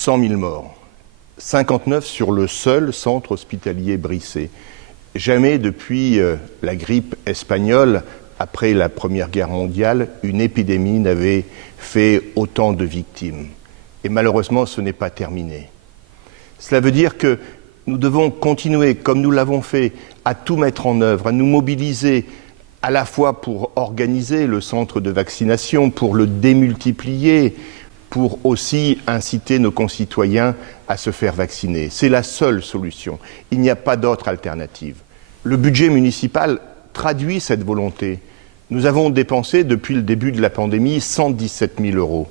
100 000 morts, 59 sur le seul centre hospitalier Brisset. Jamais depuis la grippe espagnole, après la Première Guerre mondiale, une épidémie n'avait fait autant de victimes. Et malheureusement, ce n'est pas terminé. Cela veut dire que nous devons continuer, comme nous l'avons fait, à tout mettre en œuvre, à nous mobiliser à la fois pour organiser le centre de vaccination, pour le démultiplier, pour aussi inciter nos concitoyens à se faire vacciner. C'est la seule solution. Il n'y a pas d'autre alternative. Le budget municipal traduit cette volonté. Nous avons dépensé depuis le début de la pandémie 117 000 €.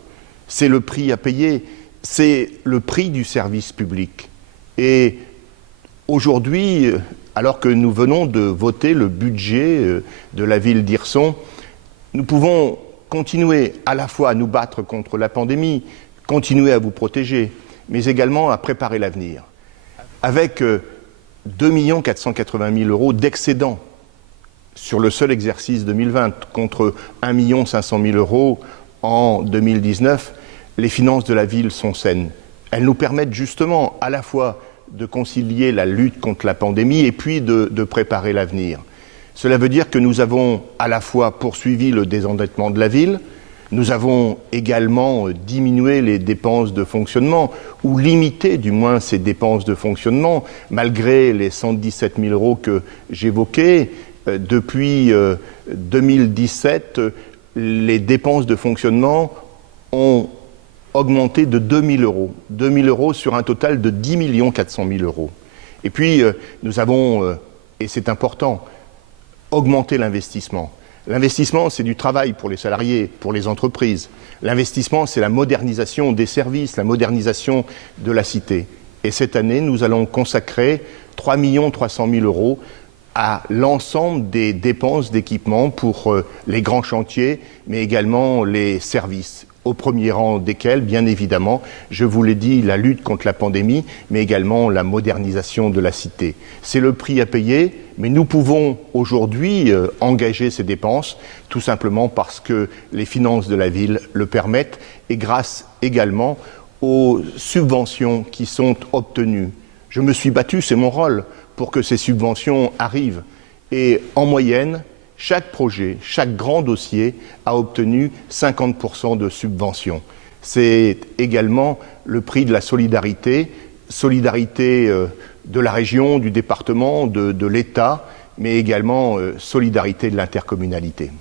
C'est le prix à payer, c'est le prix du service public. Et aujourd'hui, alors que nous venons de voter le budget de la ville d'Hirson, nous pouvons continuer à la fois à nous battre contre la pandémie, continuer à vous protéger, mais également à préparer l'avenir. Avec 2 480 000 € d'excédent sur le seul exercice 2020, contre 1 500 000 € en 2019, les finances de la ville sont saines. Elles nous permettent justement à la fois de concilier la lutte contre la pandémie et puis de préparer l'avenir. Cela veut dire que nous avons à la fois poursuivi le désendettement de la ville, nous avons également diminué les dépenses de fonctionnement, ou limité du moins ces dépenses de fonctionnement, malgré les 117 000 € que j'évoquais. Depuis 2017, les dépenses de fonctionnement ont augmenté de 2 000 €. 2 000 € sur un total de 10 400 000 €. Et puis, nous avons, et c'est important, augmenté l'investissement. L'investissement, c'est du travail pour les salariés, pour les entreprises. L'investissement, c'est la modernisation des services, la modernisation de la cité. Et cette année, nous allons consacrer 3 300 000 € à l'ensemble des dépenses d'équipement pour les grands chantiers, mais également les services. Au premier rang desquels, bien évidemment, je vous l'ai dit, la lutte contre la pandémie, mais également la modernisation de la cité. C'est le prix à payer, mais nous pouvons aujourd'hui engager ces dépenses, tout simplement parce que les finances de la ville le permettent, et grâce également aux subventions qui sont obtenues. Je me suis battu, c'est mon rôle, pour que ces subventions arrivent. Et en moyenne, chaque projet, chaque grand dossier a obtenu 50% de subventions. C'est également le prix de la solidarité, solidarité de la région, du département, de l'État, mais également solidarité de l'intercommunalité.